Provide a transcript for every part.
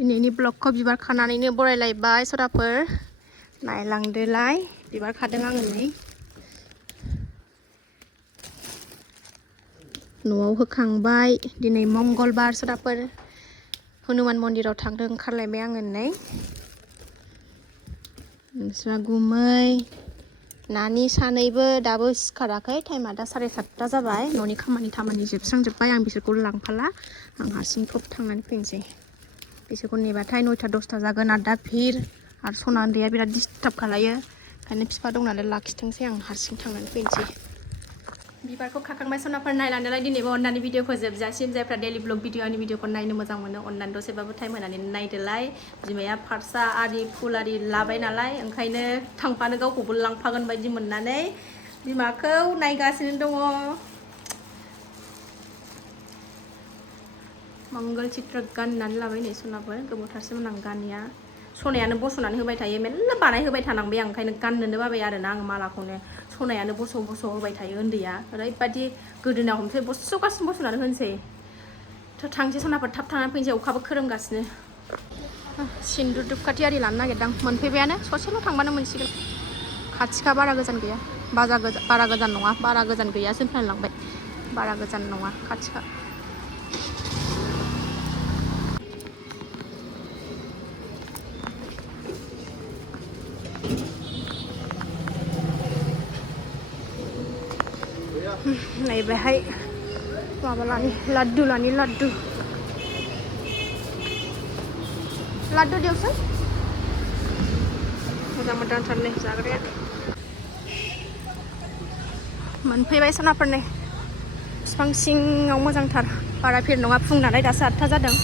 दिनैनि ब्लगखौ बिबार खानानैनो बरायलायबाय सराफोर नायलांदोलाय बिबार खादों आङो नै न'आव होखांबाय दिनै मंगलबार सराफोर हनुमान मन्दिराव थांदों ओंखारलायबाय आङो नै नोंस्रा गुमै नानि सानैबो दाबो सिखाराखै टाइमा दा 7:30 जाबाय न'नि खामानि जोबस्रांजोब्बाय आं बिसोरखौ लांफाला आं हारसिं थब थांनानै फैनोसै बिसोरखौ नेबाथाय 9:00 10:00 जागोन आरो दा भिर आरो सना उन्दैया बिराद डिस्टार्ब खालायो ओंखायनो बिफा दं नालाय लाखिथोंसै आं हारसिं थांनानै फैनोसै बिबारखौ खाखांबाय सनाफोर नायलांदोलाय दिनैबो अननानै भिडिअखौ जोबजासिम जायफ्रा डेलि ब्लग आंनि भिडिअखौ नायनो मोजां मोनो अननानै दसेबाबो टाइम होनानै नायदोलाय बिमाया फारसा आरि फुल आरि लाबाय नालाय ओंखायनो थांफानो गावखौबो लांफागोन बायदि मोननानै बिमाखौ नायगासिनो दङ मंगल चित्र गाननानै लाबाय नै सनाफोर गोबावथारसैमोन आं गाननिया सनायानो बस'नानै होबाय थायो मेल्ला बानाय होबाय थानांबाय आं ओंखायनो गाननोनो बाबाय आरोना आं मालाखौनो सनायानो बस' होबाय थायो उन्दैया ओरैबायदि गोदोना हमसै बस'गासिनो बस'नानै होनोसै थ' थांसै सनाफोर थाब थांनानै फैनोसै अखाबो खोरोमगासिनो सिन्दुर दुपखाथि आरि लानो नागिरदां मोनफैबायानो ससेल' थांबानो मोनसिगोन खाथिखा बारा गोजान गैया बारा गोजान नङा बारा गोजान गैयासो होनलांबाय बारा गोजान नङा खाथिखा नैबेहाय माबा लानि लाड्डु लाड्डु देवसन मोजांथार नै जाग्राया मोनफैबाय सनाफोर नै बिफां सिङाव मोजांथार बारा भिर नङा फुं नालाय दासो 8:00 जादों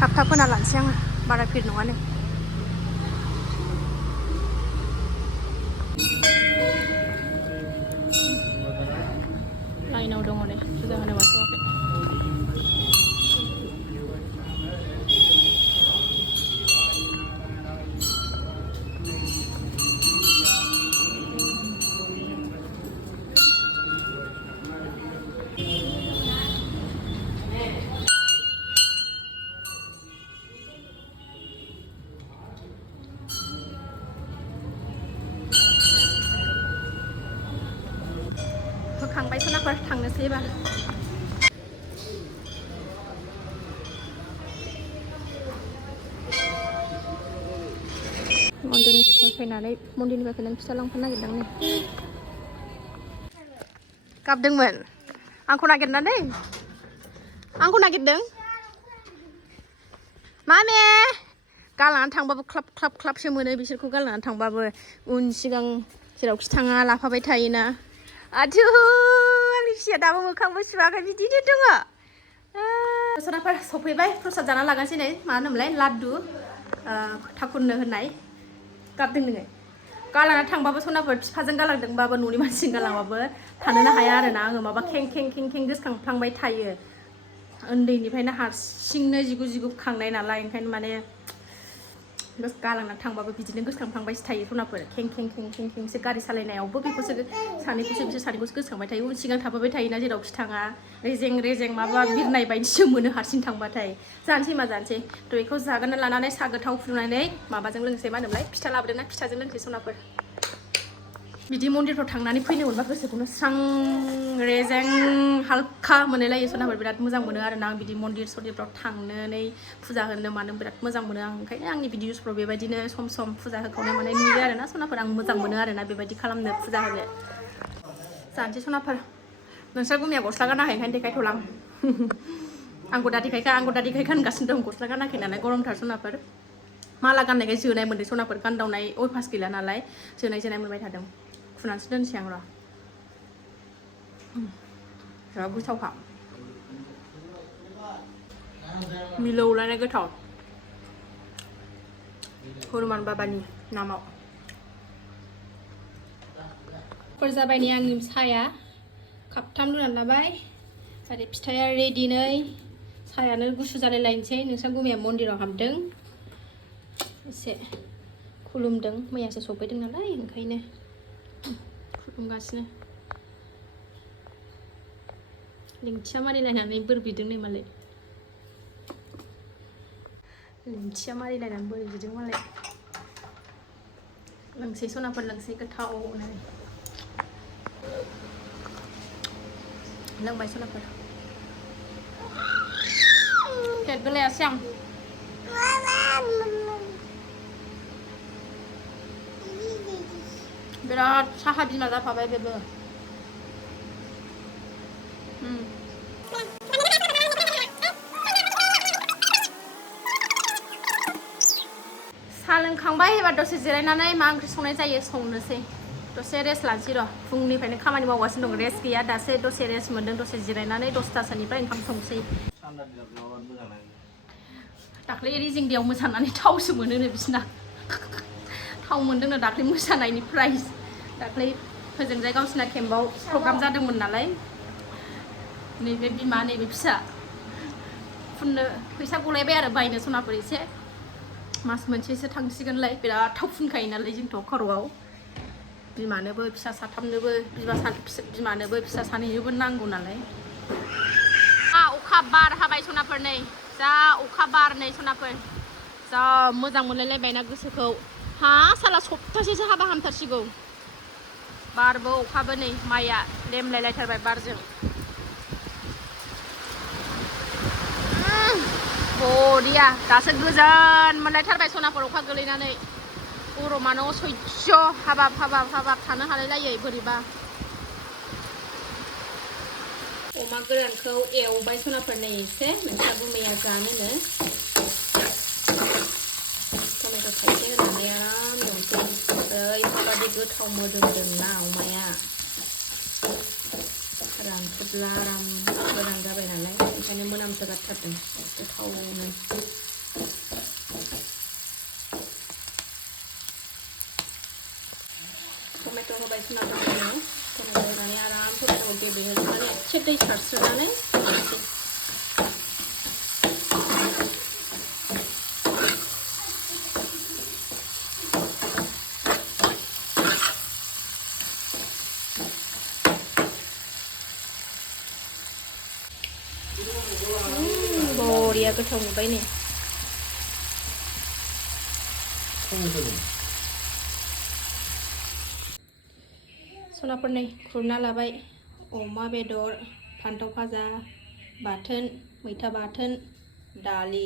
थाब होना लानोसै आङो बारा भिर नङा नै लाइनाव दङ नै फुजा होनो बाथौआखै होखांबाय सनाफोर थांनोसै एबार मन्दिरनिफ्राय फैनानै फिथा लांफानो नागिरदों नै गाबदोंमोन आंखौ नागिरनानै आंखौ नागिरदों मामे गालांनानै थांबाबो ख्लाब मोनो बिसोरखौ गालांनानै थांबाबो उन सिगां जेरावखि थाङा लाफाबाय थायोना आथु आंनि फिसाया दाबो मोखांबो सुवाखै बिदिनो दङ सनाफोर सफैबाय प्रसाद जाना लागासिनो नै मा होनोमोनलाय लाड्डु ठाकुरनो होनाय गाबदों नोङो गालांना थांबाबो सनाफोर बिफाजों गालांदोंबाबो न'नि मानसिजों गालांबाबो थानोनो हाया आरोना आङो माबा खें गोसोखांफ्लांबाय थायो उन्दैनिफ्रायनो हारसिंनो जिगु खांनाय नालाय ओंखायनो माने गालांना थांबाबो बिदिनो गोसोखांफ्लांबायसो थायो सनाफोर खेंसो गारि सालायनायावबो बिसोर सानैखौसो गोसोखांबाय थायो उन सिगां थाफाबाय थायोना जेरावखि थाङा रेजें माबा बिरनाय बायदिसो मोनो हारसिं थांबाथाय जानोसै थ' बेखौ जागोन लानानै साहा गोथाव फुदुंनानै माबाजों लोगोसे मा होनोमोनलाय फिथा लाबोदोंना फिथाजों लोगोसे सनाफोर बिदि मन्दिरफ्राव थांनानै फैनो मोनबा गोसोखौनो स्रां रेजें हालखा मोनलायलायो सनाफोर बिराद मोजां मोनो आरोना आं बिदि मन्दिरफ्राव थांनानै फुजा होनो मानो बिराद मोजां मोनो आं ओंखायनो आंनि भिडिअसफ्राव बेबायदिनो सम फुजा होखावनाय माने नुयो आरोना सनाफोर आं मोजां मोनो आरोना बेबायदि खालामनो फुजा होनो जानोसै सनाफोर नोंस्रा गुमिया गस्ला गानाखै ओंखायनो देखायथ'लां आंखौ दा देखायखा होनगासिनो दं गस्ला गानाखै नालाय गरमथार सनाफोर माला गाननायखाय जोनाय मोनदों सनाफोर गानदावनाय अयभास गैला नालाय जोनाय मोनबाय थादों फुनानैसो दोनसै आं र' बिराद गोथावखा मिलौलायनाय गोथाव हनुमान बाबानि नामाव फोर जाबाय नै आंनि साया कापथाम लुनानै लाबाय आरो फिथाया रेडि नै सायानो गुसु जालाय लायनोसै नोंस्रा गुमिया मन्दिराव हाबदों एसे खुलुमदों मैयासो सफैदों नालाय ओंखायनो खुलुमगासिनो लिंथिया मानिलायनानै बोर बिदों नै मालाय लेंथिया मारिलायनानै बोरै बिदों मालाय लोंसै सनाफोर लोंसै गोथावनो लोंबाय सनाफोर पेट गोलायासै आं बिराद साहा बिमा जाफाबाय बेबो साहा लोंखांबाय एबार दसे जिरायनानै मा ओंख्रि संनाय जायो संनोसै दसे रेस्ट लानोसै र' फुंनिफ्रायनो खामानि मावगासिनो दं रेस्ट गैया दासो दसे रेस्ट मोनदों दसे जिरायनानै 10टासोनिफ्राय ओंखाम संसै दाख्लै रिजिंदियाव मोसानानै थावसो मोनोनो बिसिना थाव मोनदोंनो दाख्लै मोसानायनि प्राइज दाख्लै होजोंजाय गावसिना केम्पआव प्रग्राम जादोंमोन नालाय नैबे बिमा नैबे फिसा फुननो फैसा गलायबाय आरो बायनो सनाफोर एसे मास मोनसेसो थांसिगोनलाय बिराद थाव फुनखायो नालाय जोंथ' खर'आव बिमानोबो फिसा साथामनोबो बिमानोबो फिसा सानैनोबो नांगौ नालाय अखा बार हाबाय सनाफोर नै जा अखा बार नै सनाफोर जा मोजां मोनलायलायबायना गोसोखौ हा साला सप्तासेसो हाबा हामथारसिगौ बारबो अखाबो नै माइया लेमलायलायथारबाय बारजों बरिया दासो गोजान मोनलायथारबाय सनाफोर अखा गोलैनानै गरमानो असह्य हाबाब थानो हालायलायै बोरैबा अमा गोरानखौ एवबाय सनाफोरनो एसे नोंस्रा गुमैया जानोनो टमेट' थाइसे होनानै आराम एवनोसै ओरैबादि गोथाव मोदोमदों ना अमाया रानफुदला आराम गोरान जाबाय नालाय ओंखायनो मोनामसोगारथारदों गोथावनो टमेट' होबाय सनाफोरनो टमेट' होनानै आराम टमेट'खौ गेब्लेहोजोबनानै एसे दै सारस्रोनानै संनोसै बरिया गोथाव नुबाय नै सनाफोर नै खुरना लाबाय अमा बेदर फान्थाव भाजा बाथोन मैथा बाथोन दालि